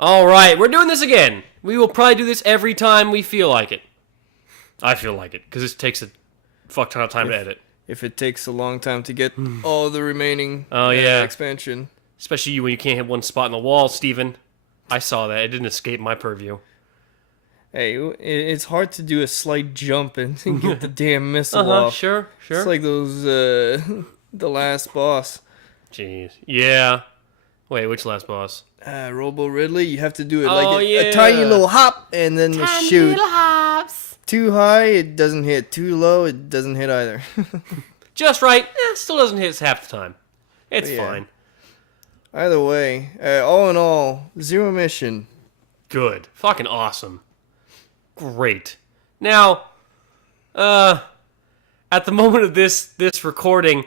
All right, we're doing this again. We will probably do this every time we feel like it. I feel like it, because this takes a fuck ton of time to edit. If it takes a long time to get all the remaining expansion. Especially when you can't hit one spot in the wall, Steven. I saw that. It didn't escape my purview. Hey, it's hard to do a slight jump and get the damn missile off. Sure. It's like those, the last boss. Jeez. Yeah. Wait, which last boss? Robo Ridley, you have to do it a tiny little hop and then shoot. Little hops. Too high, it doesn't hit. Too low, it doesn't hit either. Just right. Still doesn't hit half the time. It's fine. Either way, all in all, zero mission. Good. Fucking awesome. Great. Now, at the moment of this recording,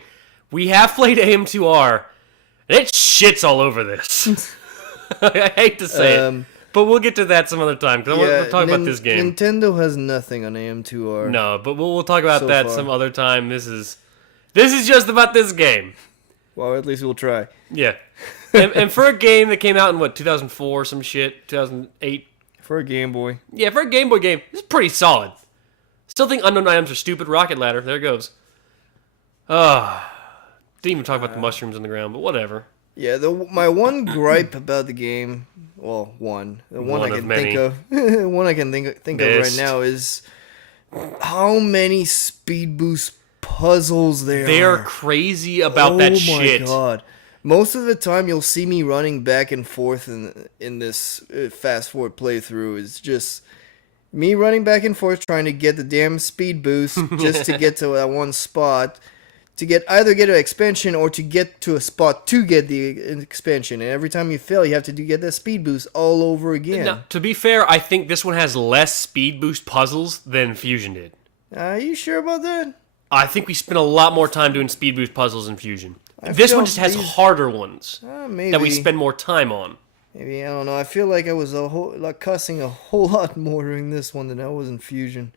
we have played AM2R, and it shits all over this. I hate to say it, but we'll get to that some other time, because I want to talk about this game. Nintendo has nothing on AM2R. No, but we'll talk about that some other time. This is just about this game. Well, at least we'll try. Yeah. and for a game that came out in, 2004, some shit, 2008? For a Game Boy. Yeah, for a Game Boy game, this is pretty solid. Still think unknown items are stupid. Rocket ladder, there it goes. Didn't even talk about the mushrooms on the ground, but whatever. Yeah, my one gripe about the game, well, one I can think of, one I can think of right now is how many speed boost puzzles there are. They are crazy about that shit. Oh my god. Most of the time you'll see me running back and forth in this fast forward playthrough is just me running back and forth trying to get the damn speed boost just to get to that one spot to either get an expansion or to get to a spot to get the expansion. And every time you fail, you have to get that speed boost all over again. Now, to be fair, I think this one has less speed boost puzzles than Fusion did. Are you sure about that? I think we spent a lot more time doing speed boost puzzles in Fusion. This one just has harder ones that we spend more time on. Maybe, I don't know. I feel like I was cussing a whole lot more during this one than I was in Fusion.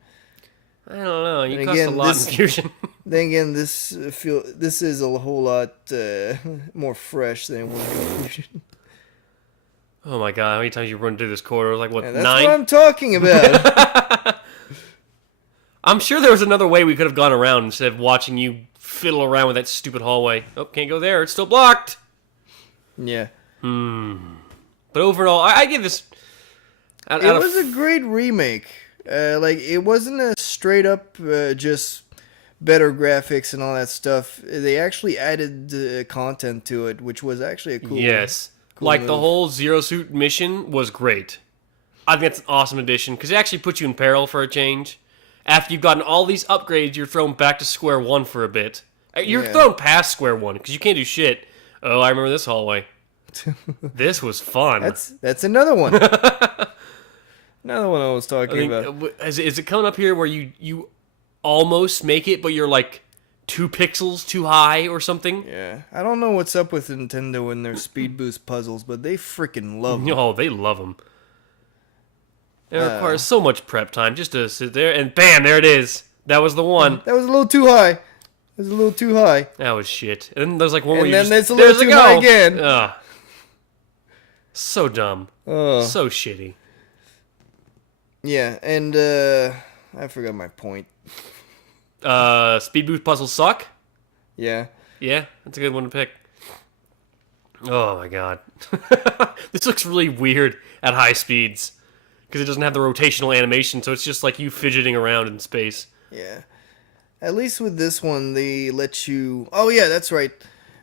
I don't know. You cussed a lot in Fusion. Then again, this is a whole lot more fresh than it was in Fusion. Oh my god, how many times you run through this corridor? Like, what, yeah, 9? That's what I'm talking about. I'm sure there was another way we could have gone around instead of watching you fiddle around with that stupid hallway. Oh, can't go there. It's still blocked. Yeah. But overall, I give this... It was a great remake. It wasn't a straight up just better graphics and all that stuff. They actually added content to it, which was actually a cool... Yes. Cool like, move. the whole Zero Suit mission was great. I think that's an awesome addition, because it actually puts you in peril for a change. After you've gotten all these upgrades, you're thrown back to square one for a bit. You're thrown past square one, because you can't do shit. Oh, I remember this hallway. This was fun. That's another one. Another one I was talking about. Is it coming up here where you almost make it, but you're like 2 pixels too high or something? Yeah. I don't know what's up with Nintendo and their speed boost puzzles, but they freaking love them. Oh, they love them. It requires so much prep time just to sit there, and bam, there it is. That was the one. That was a little too high. That was shit. And then there's like one where and you then it's a little too high again. Ugh. So dumb. So shitty. Yeah, and I forgot my point. Speed boost puzzles suck? Yeah. Yeah, that's a good one to pick. Oh my god. This looks really weird at high speeds. Because it doesn't have the rotational animation, so it's just like you fidgeting around in space. Yeah. At least with this one, they let you... Oh, yeah, that's right.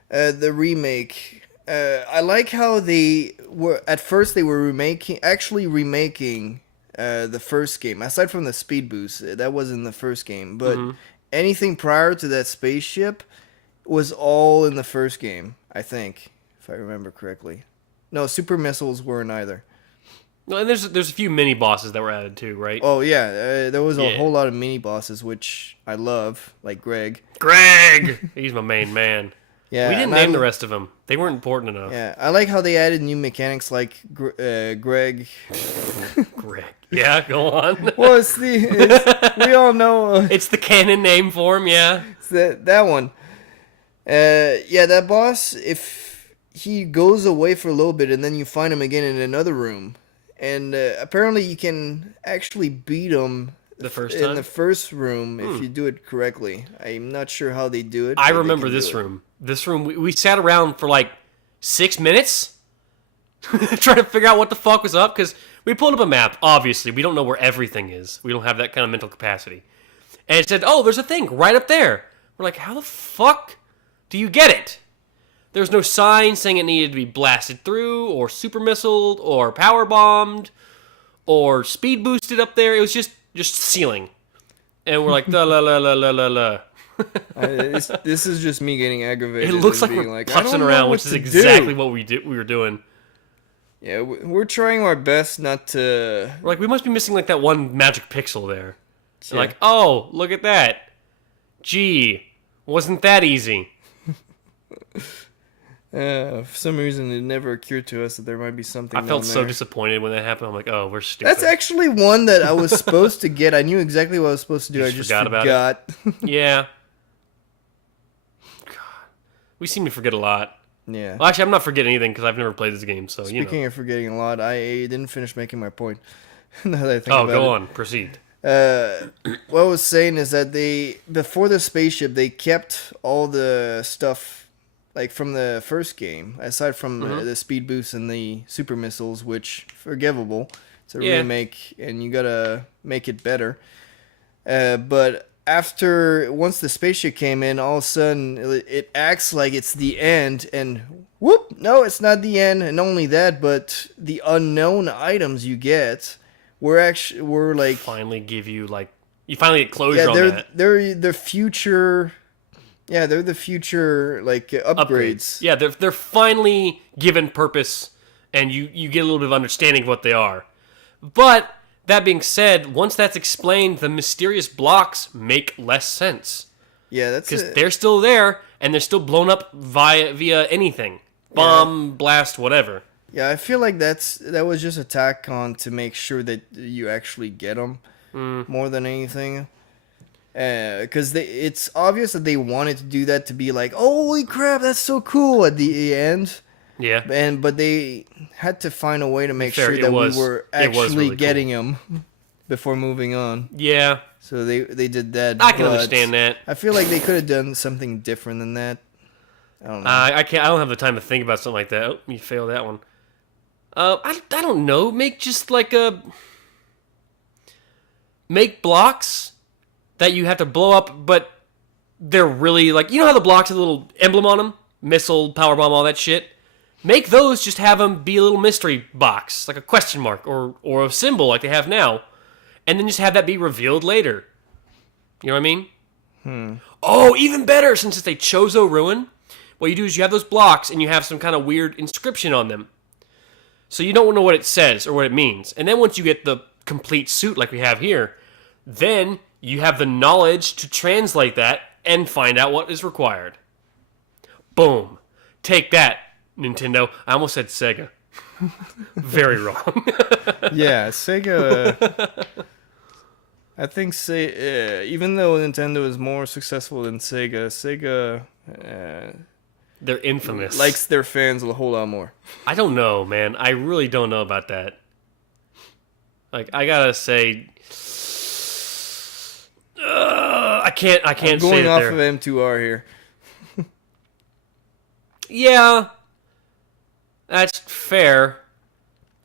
The remake. I like how they were... At first, they were remaking the first game. Aside from the speed boost, that was in the first game. But anything prior to that spaceship was all in the first game, I think. If I remember correctly. No, super missiles weren't either. No, and there's a few mini bosses that were added too, right? Oh yeah, there was a whole lot of mini bosses, which I love, like Greg. He's my main man. Yeah, we didn't name the rest of them. They weren't important enough. Yeah, I like how they added new mechanics like Greg. Greg. Yeah, go on. Well, we all know. It's the canon name for him. Yeah, it's that one. Yeah, that boss. he goes away for a little bit, and then you find him again in another room, and apparently you can actually beat him The first in time? the first room if you do it correctly. I'm not sure how they do it. I but they remember can this do it. room. This room, we sat around for like 6 minutes trying to figure out what the fuck was up, because we pulled up a map. Obviously, we don't know where everything is. We don't have that kind of mental capacity. And it said, oh, there's a thing right up there. We're like, how the fuck do you get it? There's no sign saying it needed to be blasted through, or super missiled, or power bombed, or speed boosted up there. It was just ceiling. And we're like, la la la la la la la. This is just me getting aggravated. It looks and like being we're like, I putzing don't know around, what which is to exactly do. what we were doing. Yeah, we're trying our best not to. We're like, we must be missing like that one magic pixel there. And Yeah. like, oh, look at that. Gee, wasn't that easy? For some reason, it never occurred to us that there might be something. I felt down so there. disappointed when that happened. I'm like, oh, we're stupid. That's actually one that I was supposed to get. I knew exactly what I was supposed to do. You I just just forgot about forgot. Yeah. God. We seem to forget a lot. Yeah. Well, actually, I'm not forgetting anything because I've never played this game, so, Speaking of forgetting a lot, I didn't finish making my point. Now that I think Oh, about go it. on. Proceed. What I was saying is that before the spaceship, they kept all the stuff like from the first game, aside from the speed boost and the super missiles, which forgivable. It's a remake, and you gotta make it better. But once the spaceship came in, all of a sudden it acts like it's the end, and whoop, no, it's not the end. And not only that, but the unknown items you get were like Finally give you, like... You finally get closure on that. they're the future. Yeah, they're the future like upgrades. Yeah, they're finally given purpose, and you get a little bit of understanding of what they are. But that being said, once that's explained, the mysterious blocks make less sense Yeah, that's because it. they're still there and they're still blown up via anything, bomb, blast, whatever. Yeah, I feel like that was just a tack on to make sure that you actually get them more than anything. Because it's obvious that they wanted to do that to be like, holy crap, that's so cool at the end. Yeah, But they had to find a way to make Fair, sure it that was- we were it was actually really getting them before moving on. yeah, So they did that. I can but understand that. I feel like they could have done something different than that. I don't know. I can't. I don't have the time to think about something like that. Oh, you failed that one. I don't know. Make blocks that you have to blow up, but they're really like, you know how the blocks have a little emblem on them, missile, power bomb, all that shit. Make those, just have them be a little mystery box, like a question mark or a symbol like they have now, and then just have that be revealed later. You know what I mean? Oh, even better, since it's a Chozo ruin. What you do is you have those blocks and you have some kind of weird inscription on them. So you don't know what it says or what it means. And then once you get the complete suit like we have here, then you have the knowledge to translate that and find out what is required. Boom. Take that, Nintendo. I almost said Sega. Very wrong. Yeah, Sega. I think even though Nintendo is more successful than Sega They're infamous. likes their fans a whole lot more. I don't know, man. I really don't know about that. Like, I gotta say, I can't say Going that off they're... of M2R here. Yeah, that's fair,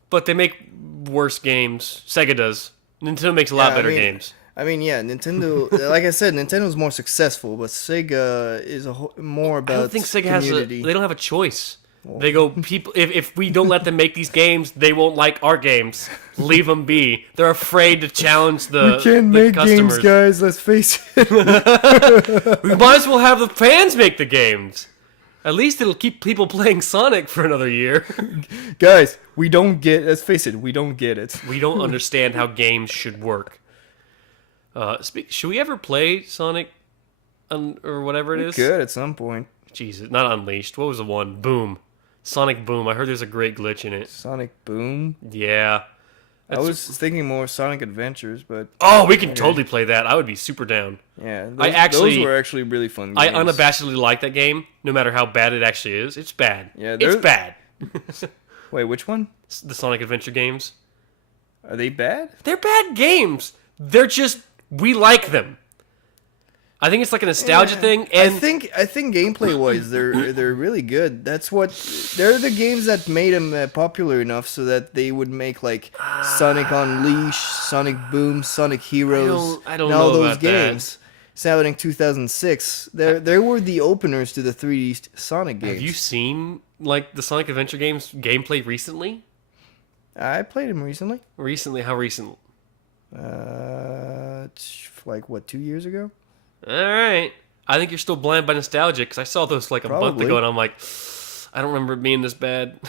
but they make worse games. Sega does. Nintendo makes a lot better games. I mean, yeah, Nintendo. Like I said, Nintendo's more successful, but Sega is more about I don't think Sega community. they don't have a choice. They go, people. If we don't let them make these games, they won't like our games. Leave them be. They're afraid to challenge the customers. guys. Let's face it. We might as well have the fans make the games. At least it'll keep people playing Sonic for another year. Guys, we don't get. Let's face it, we don't get it. We don't understand how games should work. Should we ever play Sonic, or whatever it is? Good at some point. Jesus, not Unleashed. What was the one? Boom. Sonic Boom. I heard there's a great glitch in it. Sonic Boom. Yeah. I was thinking more Sonic Adventures, but Oh, we can totally play that. I would be super down. yeah, those were actually really fun games. I unabashedly like that game, no matter how bad it actually is. It's bad. Yeah, it's bad. Wait, which one? The Sonic Adventure games. Are they bad? They're bad games. They're just, we like them. I think it's like a nostalgia thing, and I think gameplay wise, they're really good. They're the games that made them popular enough so that they would make like Sonic Unleashed, Sonic Boom, Sonic Heroes, I don't and all know those about that. games. It's out in 2006. They were the openers to the 3D Sonic games. Have you seen like the Sonic Adventure games gameplay recently? I played them recently. Recently, how recent? Like what, 2 years ago? All right. I think you're still blind by nostalgia because I saw those like a month Probably. ago, and I'm like, I don't remember it being this bad.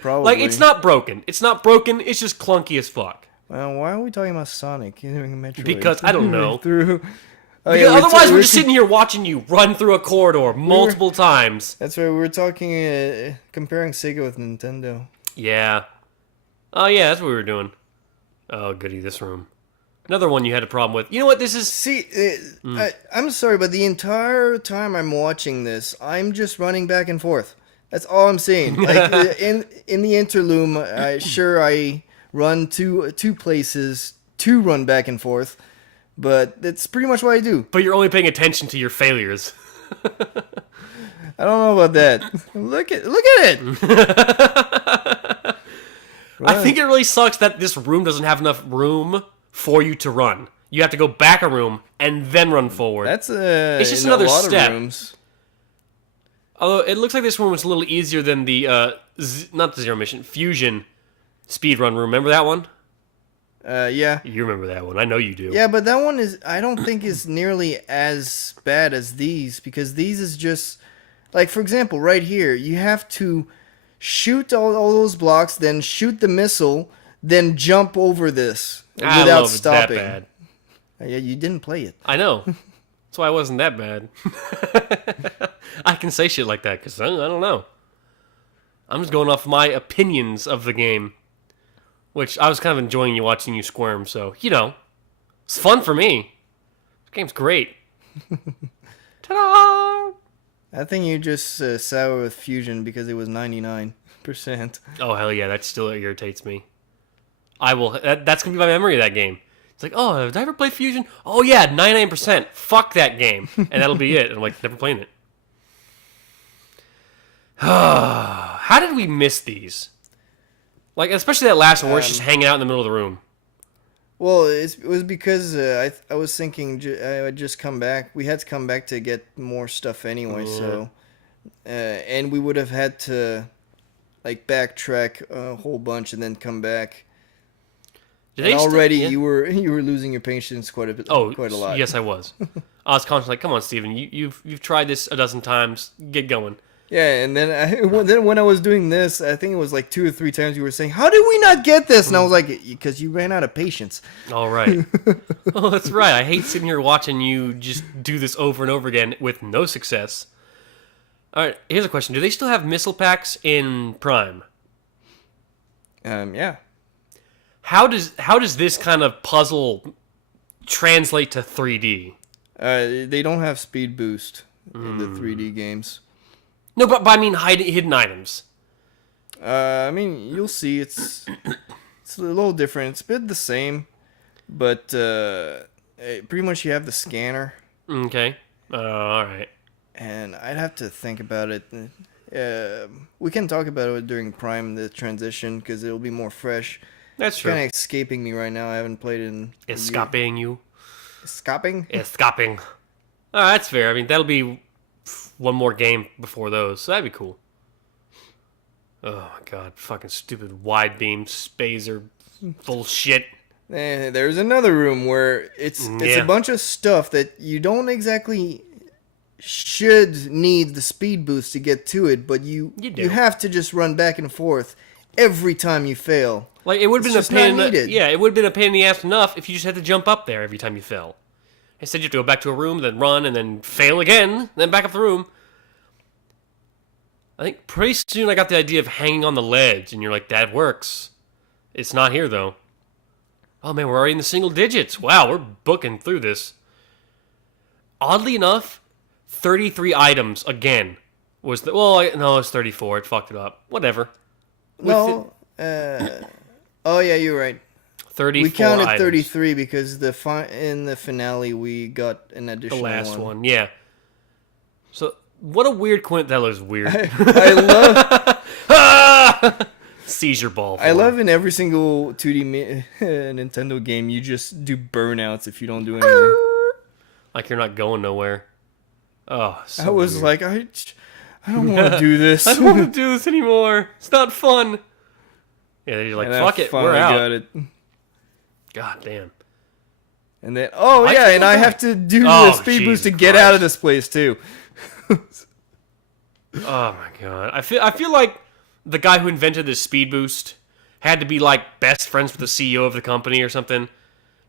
Probably. Like, it's not broken. It's not broken. It's just clunky as fuck. Well, why are we talking about Sonic? You're doing Metroid. Because I don't know. Through. Oh, Because otherwise, we're just sitting here watching you run through a corridor multiple times. That's right. We were talking, comparing Sega with Nintendo. Yeah. Oh, yeah, that's what we were doing. Oh, goody, this room. Another one you had a problem with. You know what this is? See, I'm sorry, but the entire time I'm watching this, I'm just running back and forth. That's all I'm seeing. Like in the interlude, I run two places to run back and forth, but that's pretty much what I do. But you're only paying attention to your failures. I don't know about that. Look at it. I think it really sucks that this room doesn't have enough room for you to run. You have to go back a room and then run forward. That's it's just another step. Although it looks like this one was a little easier than the not the Zero Mission Fusion speedrun room. Remember that one? Yeah. You remember that one? I know you do. Yeah, but that one I don't think is nearly as bad as these, because these is just like, for example, right here, you have to shoot all those blocks, then shoot the missile, then jump over this without stopping. That bad. Yeah, you didn't play it. I know. That's why it wasn't that bad. I can say shit like that because I don't know. I'm just going off my opinions of the game, which I was kind of enjoying watching you squirm. So, it's fun for me. This game's great. Ta-da! I think you just sour with Fusion because it was 99%. Oh, hell yeah. That still irritates me. I will. That's going to be my memory of that game. It's like, oh, did I ever play Fusion? Oh, yeah, 99%. Fuck that game. And that'll be it. And I'm like, never playing it. How did we miss these? Like, especially that last one where it's just hanging out in the middle of the room. Well, it was because I was thinking I'd just come back. We had to come back to get more stuff anyway, so... and we would have had to, like, backtrack a whole bunch and then come back. And already you were losing your patience quite a bit. Oh, quite a lot. Yes, I was. I was constantly like, "Come on, Steven, you've tried this a dozen times. Get going." Yeah, and then when I was doing this, I think it was like 2 or 3 times you were saying, "How did we not get this?" And I was like, "Because you ran out of patience." All right. Oh, that's right. I hate sitting here watching you just do this over and over again with no success. All right, here's a question: do they still have missile packs in Prime? Yeah. How does this kind of puzzle translate to 3D? They don't have speed boost in the 3D games. No, but I mean hidden items. I mean, you'll see it's a little different. It's a bit the same, but pretty much you have the scanner. Okay. All right. And I'd have to think about it. We can talk about it during Prime, the transition, because it'll be more fresh. That's true. It's kind of escaping me right now. I haven't played it in... Escaping you? Escaping? Escaping. Oh, that's fair. I mean, that'll be one more game before those, so that'd be cool. Oh, my God. Fucking stupid wide beam spazer bullshit. There's another room where it's a bunch of stuff that you don't exactly should need the speed boost to get to it, but you have to just run back and forth every time you fail. Like, it would have been a pain it would have been a pain in the ass enough if you just had to jump up there every time you fell. Instead, you have to go back to a room, then run, and then fail again, then back up the room. I think pretty soon I got the idea of hanging on the ledge, and you're like, that works. It's not here, though. Oh, man, we're already in the single digits. Wow, we're booking through this. Oddly enough, 33 items again was the... Well, no, it's 34. It fucked it up. Whatever. No. Oh, yeah, you're right. 34 We counted items. 33 because in the finale we got an additional The last one. one, yeah. So, what a weird coincidence. That was weird. I love... Seizure ball. I love in every single 2D Nintendo game, you just do burnouts if you don't do anything. Like you're not going nowhere. Oh, so I was weird. like, I don't want to do this. I don't want to do this anymore. It's not fun. Yeah, you're like, And fuck I it, we're finally out. got it. God damn. And then, oh I yeah, feel and I bad. have to do Oh, the speed boost to Jesus get Christ. out of this place too. Oh my god. I feel like the guy who invented this speed boost had to be like best friends with the CEO of the company or something.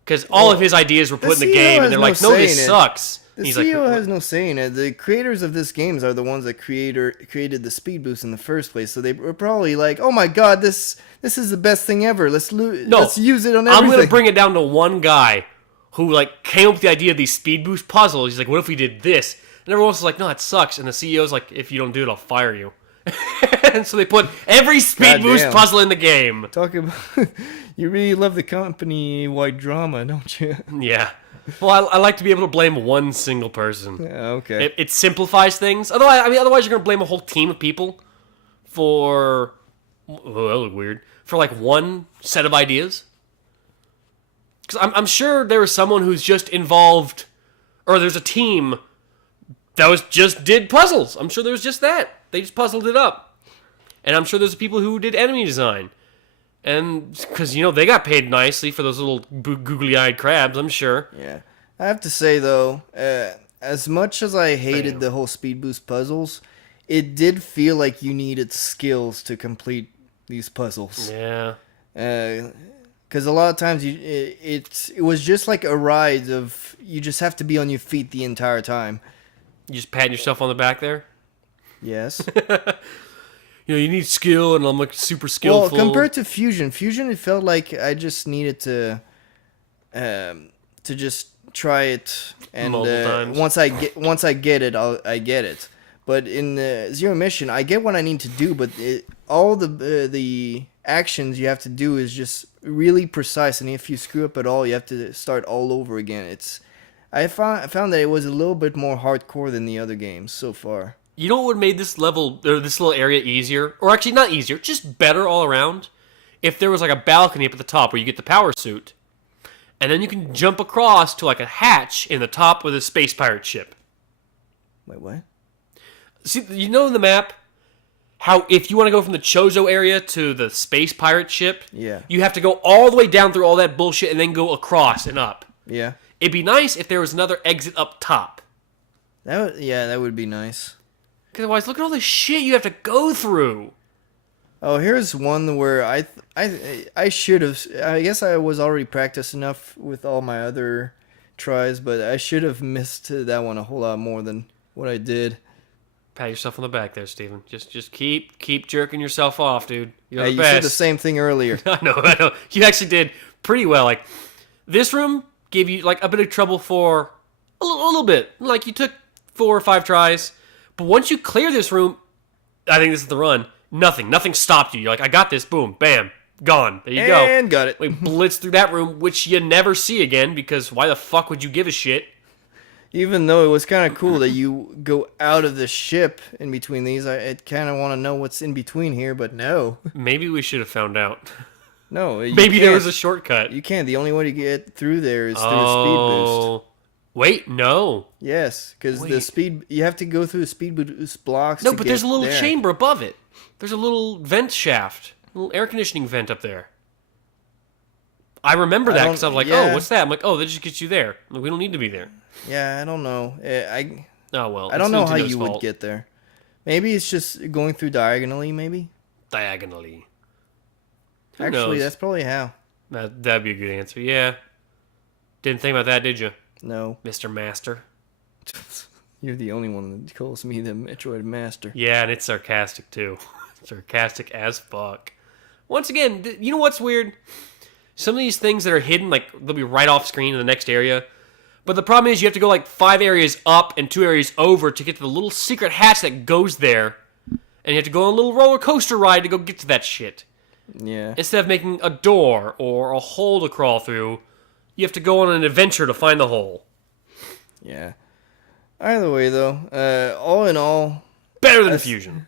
Because all of his ideas were put in the CEO game, has and they're no like, no, say this in it. sucks. The And he's CEO like, has no say in it. The creators of this games are the ones that created the speed boost in the first place. So they were probably like, "Oh my god, this is the best thing ever. Let's use it on everything." I'm gonna bring it down to one guy who like came up with the idea of these speed boost puzzles. He's like, what if we did this? And everyone else is like, no, it sucks. And the CEO's like, if you don't do it, I'll fire you. And so they put every speed boost Goddamn. puzzle in the game. Talk about you really love the company-wide drama, don't you? Yeah. Well, I like to be able to blame one single person. Yeah, okay. It simplifies things. Otherwise you're gonna blame a whole team of people for. Oh, that looked weird. For like one set of ideas. Because I'm sure there was someone who's just involved, or there's a team that just did puzzles. I'm sure there was just that. They just puzzled it up. And I'm sure there's people who did enemy design. And because, they got paid nicely for those little googly-eyed crabs, I'm sure. Yeah. I have to say, though, as much as I hated Bam. the whole speed boost puzzles, it did feel like you needed skills to complete these puzzles. Yeah. Because a lot of times it was just like a ride of you just have to be on your feet the entire time. You just patting yourself on the back there? Yes. You need skill, and I'm like super Well, skillful. compared to Fusion, it felt like I just needed to just try it, and Multiple times. once I get it, I get it. But in Zero Mission, I get what I need to do, but all the actions you have to do is just really precise, and if you screw up at all, you have to start all over again. I found that it was a little bit more hardcore than the other games so far. You know what would made this level, or this little area easier? Or actually, not easier, just better all around? If there was like a balcony up at the top where you get the power suit, and then you can jump across to like a hatch in the top with a space pirate ship. Wait, what? See, you know in the map how if you want to go from the Chozo area to the space pirate ship, Yeah. you have to go all the way down through all that bullshit and then go across and up. Yeah. It'd be nice if there was another exit up top. That would be nice. Because otherwise, look at all the shit you have to go through. Oh, here's one where I should have. I guess I was already practiced enough with all my other tries, but I should have missed that one a whole lot more than what I did. Pat yourself on the back there, Steven. Just keep jerking yourself off, dude. You're the You said the best. same thing earlier. I know. You actually did pretty well. Like, this room gave you like a bit of trouble for a little bit. Like, you took 4 or 5 tries. But once you clear this room, I think this is the run. Nothing stopped you. You're like, I got this. Boom, bam, gone. There you go. And got it. We blitzed through that room, which you never see again because why the fuck would you give a shit? Even though it was kind of cool that you go out of the ship in between these, I kind of want to know what's in between here, but no. Maybe we should have found out. No. You Maybe there can't. was a shortcut. You can't. The only way to get through there is through a speed boost. Wait, no. Yes, because the Wait. speed, you have to go through the speed boost blocks. No, to but get there's a little there. chamber above it. There's a little vent shaft, a little air conditioning vent up there. I remember that because I was like, yeah. oh, what's that? I'm like, oh, that just gets you there. Like, we don't need to be there. Yeah, I don't know. Oh, well. I don't it's know how Nintendo's you would fault. get there. Maybe it's just going through diagonally, maybe? Diagonally. Who Actually, knows? that's probably how. That'd be a good answer. Yeah. Didn't think about that, did you, No. Mr. Master? You're the only one that calls me the Metroid Master. Yeah, and it's sarcastic, too. Sarcastic as fuck. Once again, you know what's weird? Some of these things that are hidden, like, they'll be right off screen in the next area. But the problem is you have to go, like, 5 areas up and 2 areas over to get to the little secret hatch that goes there. And you have to go on a little roller coaster ride to go get to that shit. Yeah. Instead of making a door or a hole to crawl through, you have to go on an adventure to find the hole. Yeah. Either way, though, all in all... Better than Fusion.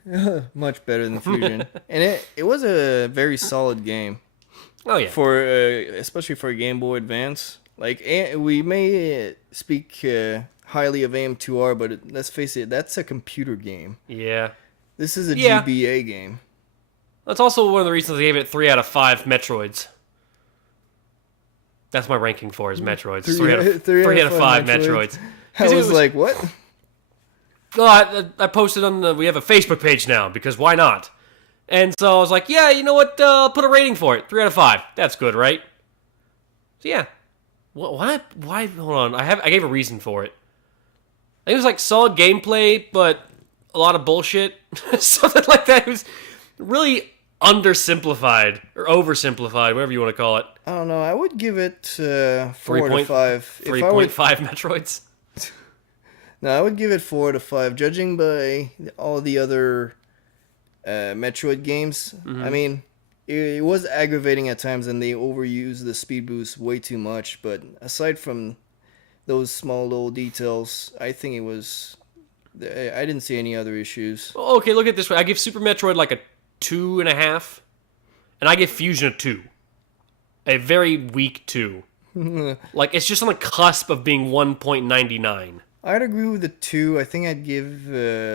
Much better than Fusion. And it was a very solid game. Oh, yeah. For especially for a Game Boy Advance. Like, we may speak highly of AM2R, but let's face it, that's a computer game. Yeah. This is a GBA game. That's also one of the reasons I gave it 3 out of 5 Metroids. That's my ranking for is Metroids. 3 out of 5 Metroids. I was like, what? Oh, I posted on we have a Facebook page now, because why not? And so I was like, yeah, you know what, I'll put a rating for it. 3 out of 5. That's good, right? So yeah. Why, hold on, I gave a reason for it. I think it was like solid gameplay, but a lot of bullshit. Something like that. It was really undersimplified, or oversimplified, whatever you want to call it. I don't know, I would give it 4 out of 5. 3.5 Metroids? No, I would give it 4 out of 5, judging by all the other Metroid games. Mm-hmm. I mean, it was aggravating at times, and they overused the speed boost way too much. But aside from those small little details, I think it was... I didn't see any other issues. Okay, look at it this way. I give Super Metroid like a 2.5, and I give Fusion a 2. A very weak 2. Like, it's just on the cusp of being 1.99. I'd agree with the 2. I think I'd give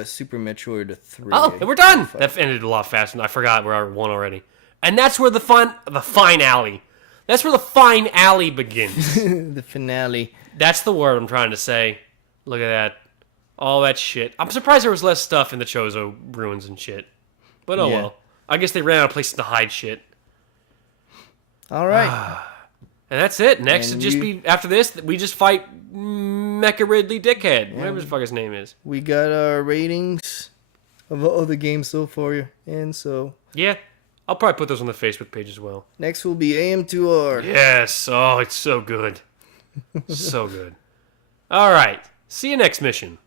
Super Metroid a 3. Oh, and we're done! That ended a lot faster, and I forgot we're at 1 already. And that's where the fine alley. That's where the fine alley begins. The finale. That's the word I'm trying to say. Look at that. All that shit. I'm surprised there was less stuff in the Chozo ruins and shit. But oh well. I guess they ran out of places to hide shit. Alright. And that's it. Next would just be, after this, we just fight Mecha Ridley Dickhead. Whatever the fuck his name is. We got our ratings of all the games so far. And so... Yeah. I'll probably put those on the Facebook page as well. Next will be AM2R. Yes. Oh, it's so good. So good. All right. See you next mission.